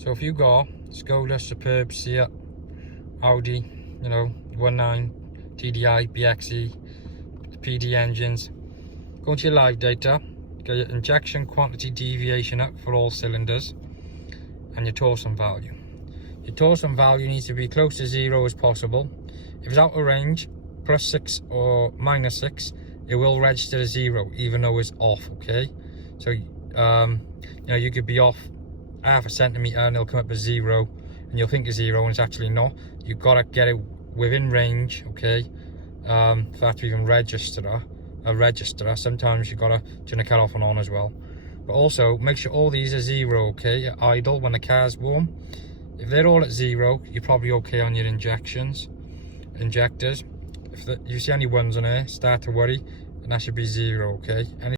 So if you got Skoda, Superb, Seat, Audi, you know, 1.9 Tdi, BXE, PD engines, go into your live data, get your injection quantity deviation up for all cylinders, and your torsion value. Your torsion value needs to be close to 0 as possible. If it's out of range, +6 or -6, it will register as 0, even though it's off, okay? So, you know, you could be off half a centimetre and it'll come up as 0, and you'll think it's 0 and it's actually not. You've got to get it within range, okay? For that to even register. Sometimes you've got to turn the car off and on as well. But also, make sure all these are 0, okay? At idle, when the car's warm. If they're all at 0, you're probably okay on your injectors. If you see any ones on there, start to worry, and that should be 0, okay?